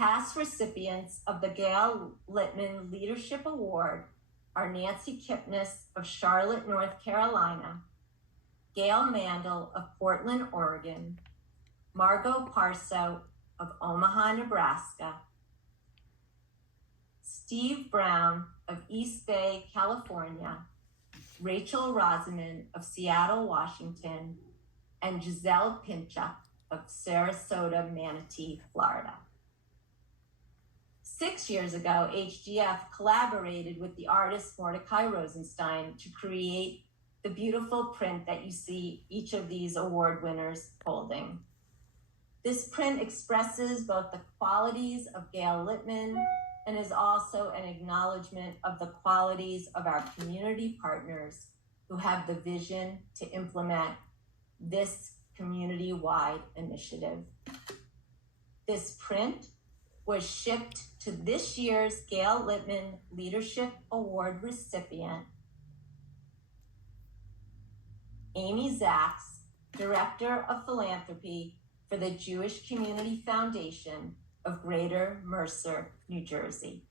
Past recipients of the Gail Littman Leadership Award are Nancy Kipnis of Charlotte, North Carolina, Gail Mandel of Portland, Oregon, Margot Parso of Omaha, Nebraska, Steve Brown of East Bay, California, Rachel Rosamond of Seattle, Washington, and Giselle Pinchuk of Sarasota, Manatee, Florida. 6 years ago, HGF collaborated with the artist Mordecai Rosenstein to create the beautiful print that you see each of these award winners holding. This print expresses both the qualities of Gail Littman and is also an acknowledgement of the qualities of our community partners who have the vision to implement this community-wide initiative. This print was shipped to this year's Gail Littman Leadership Award recipient, Amy Zaks, Director of Philanthropy for the Jewish Community Foundation of Greater Mercer, New Jersey.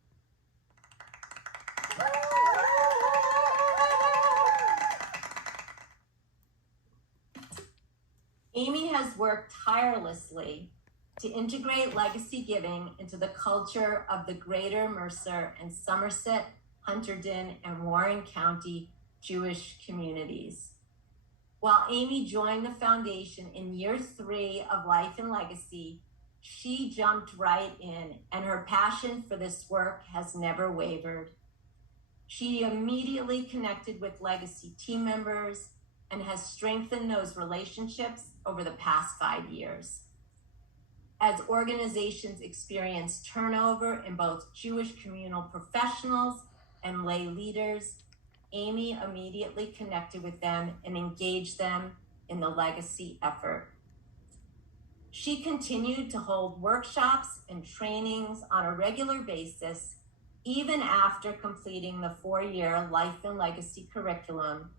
Amy has worked tirelessly to integrate legacy giving into the culture of the Greater Mercer and Somerset, Hunterdon, and Warren County Jewish communities. While Amy joined the foundation in year 3 of Life and Legacy, she jumped right in, and her passion for this work has never wavered. She immediately connected with legacy team members and has strengthened those relationships over the past 5 years. As organizations experience turnover in both Jewish communal professionals and lay leaders, Amy immediately connected with them and engaged them in the legacy effort. She continued to hold workshops and trainings on a regular basis, even after completing the 4-year Life and Legacy curriculum,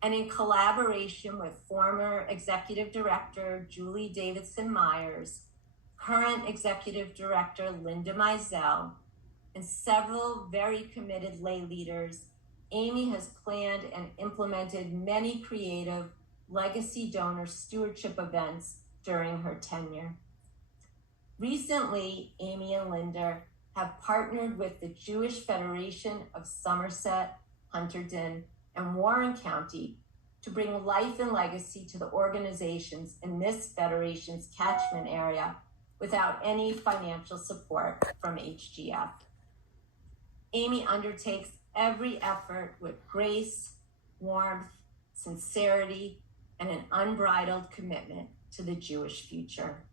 and in collaboration with former Executive Director Julie Davidson Myers, current Executive Director Linda Mizell, and several very committed lay leaders, Amy has planned and implemented many creative legacy donor stewardship events during her tenure. Recently, Amy and Linda have partnered with the Jewish Federation of Somerset, Hunterdon, and Warren County to bring life and legacy to the organizations in this federation's catchment area without any financial support from HGF. Amy undertakes every effort with grace, warmth, sincerity, and an unbridled commitment to the Jewish future.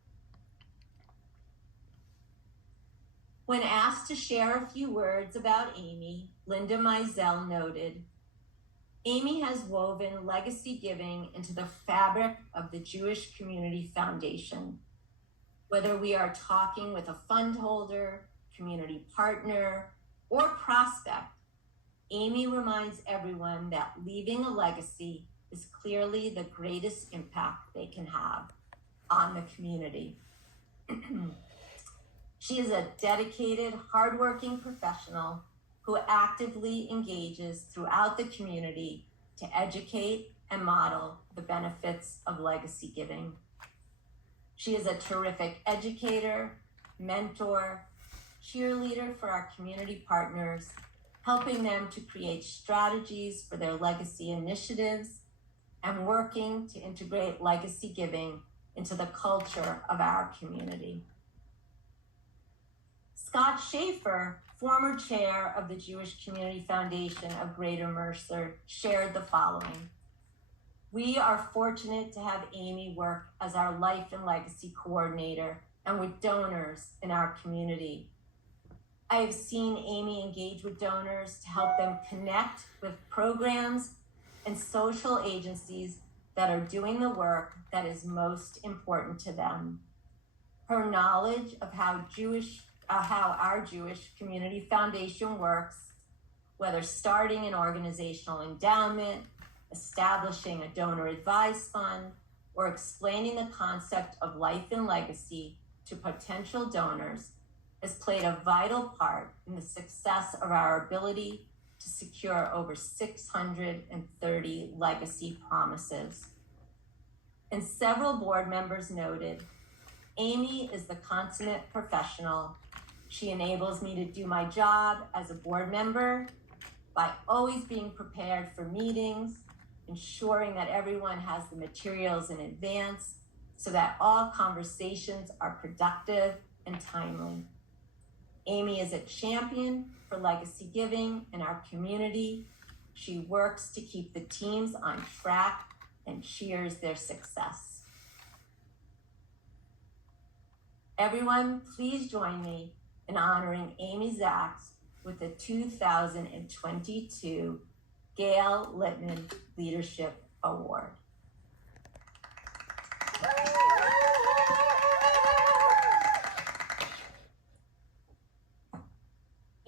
When asked to share a few words about Amy, Linda Mizell noted, Amy has woven legacy giving into the fabric of the Jewish Community Foundation. Whether we are talking with a fund holder, community partner, or prospect, Amy reminds everyone that leaving a legacy is clearly the greatest impact they can have on the community. She is a dedicated, hardworking professional who actively engages throughout the community to educate and model the benefits of legacy giving. She is a terrific educator, mentor, cheerleader for our community partners, helping them to create strategies for their legacy initiatives and working to integrate legacy giving into the culture of our community. Scott Schaefer, former chair of the Jewish Community Foundation of Greater Mercer, shared the following. We are fortunate to have Amy work as our Life and Legacy coordinator and with donors in our community. I have seen Amy engage with donors to help them connect with programs and social agencies that are doing the work that is most important to them. Her knowledge of how our Jewish Community Foundation works, whether starting an organizational endowment, establishing a donor advised fund, or explaining the concept of life and legacy to potential donors, has played a vital part in the success of our ability to secure over 630 legacy promises. And several board members noted, Amy is the consummate professional. She enables me to do my job as a board member by always being prepared for meetings, ensuring that everyone has the materials in advance so that all conversations are productive and timely. Amy is a champion for legacy giving in our community. She works to keep the teams on track and cheers their success. Everyone, please join me in honoring Amy Zacks with the 2022 Gail Littman Leadership Award.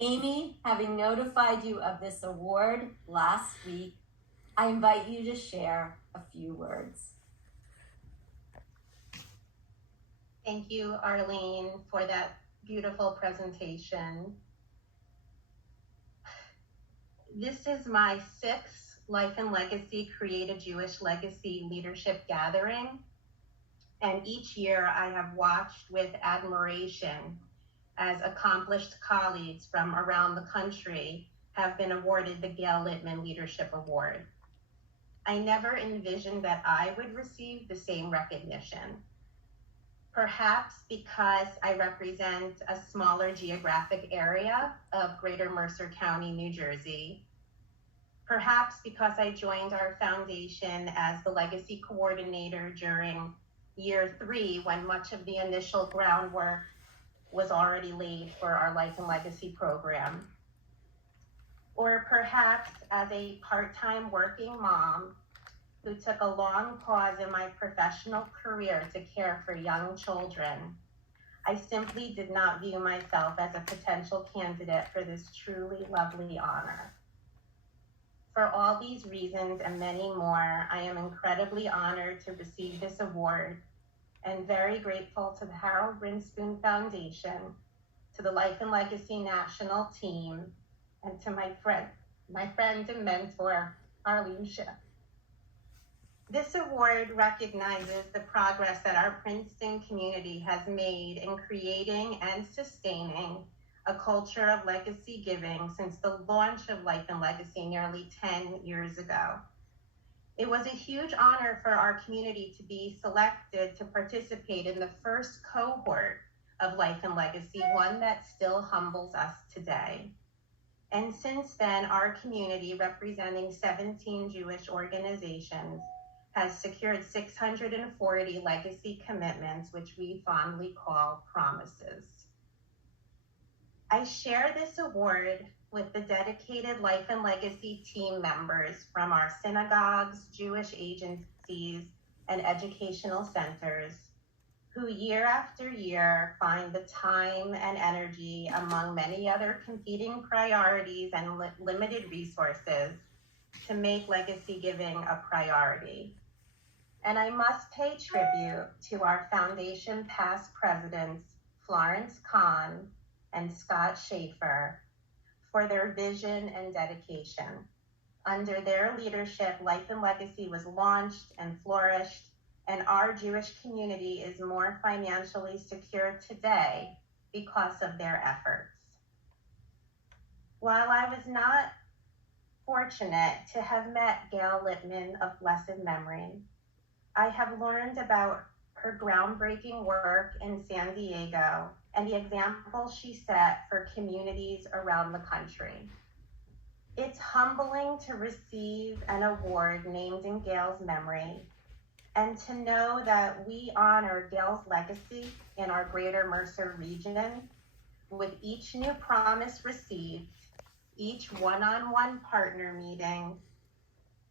Amy, having notified you of this award last week, I invite you to share a few words. Thank you, Arlene, for that beautiful presentation. This is my sixth Life and Legacy Create a Jewish Legacy Leadership Gathering, and each year I have watched with admiration as accomplished colleagues from around the country have been awarded the Gail Littman Leadership Award. I never envisioned that I would receive the same recognition. Perhaps because I represent a smaller geographic area of Greater Mercer County, New Jersey. Perhaps because I joined our foundation as the legacy coordinator during year 3, when much of the initial groundwork was already laid for our Life and Legacy program. Or perhaps as a part-time working mom who took a long pause in my professional career to care for young children, I simply did not view myself as a potential candidate for this truly lovely honor. For all these reasons and many more, I am incredibly honored to receive this award and very grateful to the Harold Brinspoon Foundation, to the Life and Legacy National Team, and to my friend and mentor, Arlene Schiff. This award recognizes the progress that our Princeton community has made in creating and sustaining a culture of legacy giving since the launch of Life and Legacy nearly 10 years ago. It was a huge honor for our community to be selected to participate in the first cohort of Life and Legacy, one that still humbles us today. And since then, our community, representing 17 Jewish organizations, has secured 640 legacy commitments, which we fondly call promises. I share this award with the dedicated Life and Legacy team members from our synagogues, Jewish agencies, and educational centers, who year after year find the time and energy among many other competing priorities and limited resources to make legacy giving a priority. And I must pay tribute to our foundation past presidents, Florence Kahn and Scott Schaefer, for their vision and dedication. Under their leadership, Life and Legacy was launched and flourished, and our Jewish community is more financially secure today because of their efforts. While I was not fortunate to have met Gail Littman of blessed memory, I have learned about her groundbreaking work in San Diego and the example she set for communities around the country. It's humbling to receive an award named in Gail's memory and to know that we honor Gail's legacy in our Greater Mercer region with each new promise received, each one-on-one partner meeting,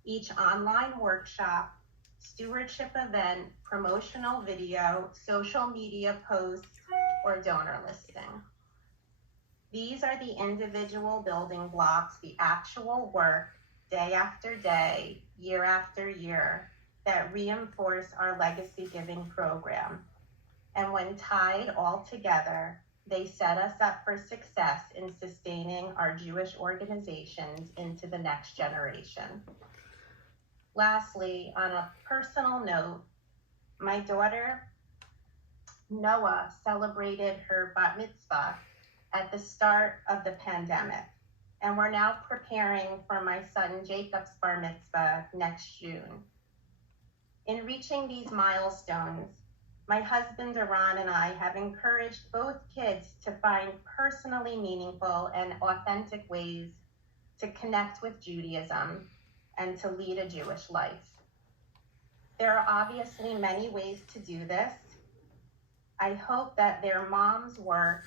each online workshop, stewardship event, promotional video, social media post, or donor listing. These are the individual building blocks, the actual work, day after day, year after year, that reinforce our legacy giving program. And when tied all together, They set us up for success in sustaining our Jewish organizations into the next generation. Lastly, on a personal note, my daughter Noah celebrated her bat mitzvah at the start of the pandemic, and we're now preparing for my son Jacob's bar mitzvah next June. In reaching these milestones, my husband Iran and I have encouraged both kids to find personally meaningful and authentic ways to connect with Judaism and to lead a Jewish life. There are obviously many ways to do this. I hope that their mom's work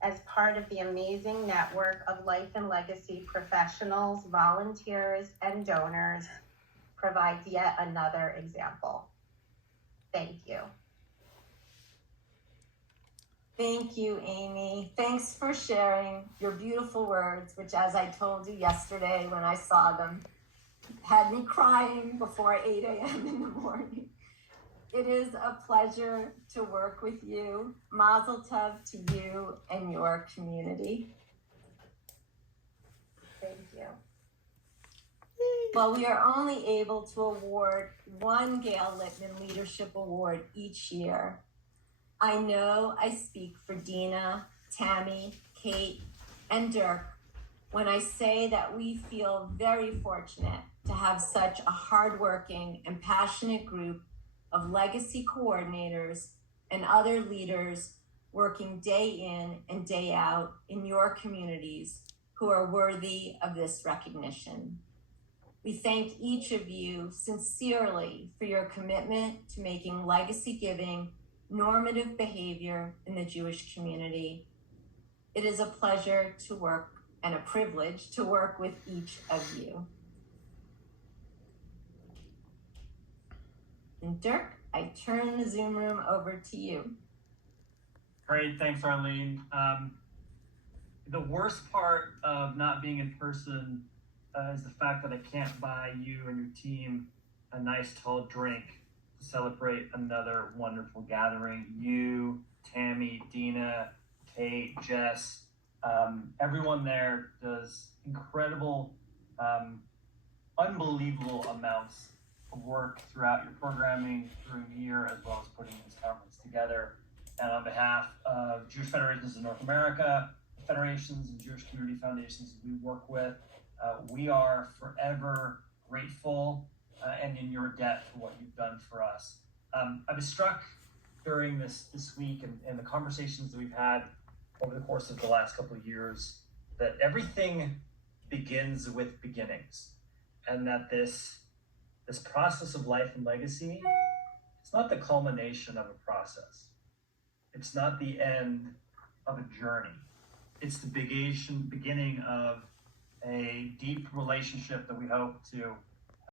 as part of the amazing network of life and legacy professionals, volunteers, and donors provides yet another example. Thank you. Thank you, Amy. Thanks for sharing your beautiful words, which, as I told you yesterday when I saw them, had me crying before 8 a.m. in the morning. It is a pleasure to work with you. Mazel tov to you and your community. Thank you. Well, we are only able to award one Gail Littman Leadership Award each year. I know I speak for Dina, Tammy, Kate, and Dirk when I say that we feel very fortunate to have such a hardworking and passionate group of legacy coordinators and other leaders working day in and day out in your communities who are worthy of this recognition. We thank each of you sincerely for your commitment to making legacy giving normative behavior in the Jewish community. It is a pleasure to work and a privilege to work with each of you. And Dirk, I turn the Zoom room over to you. Great, thanks, Arlene. The worst part of not being in person is the fact that I can't buy you and your team a nice tall drink to celebrate another wonderful gathering. You, Tammy, Dina, Kate, Jess, everyone there does incredible, unbelievable amounts of work throughout your programming through the year, as well as putting this conference together. And on behalf of Jewish Federations in North America, federations and Jewish community foundations we work with, we are forever grateful and in your debt for what you've done for us. I was struck during this week and the conversations that we've had over the course of the last couple of years that everything begins with beginnings, and that this process of life and legacy, it's not the culmination of a process. It's not the end of a journey. It's the beginning of a deep relationship that we hope to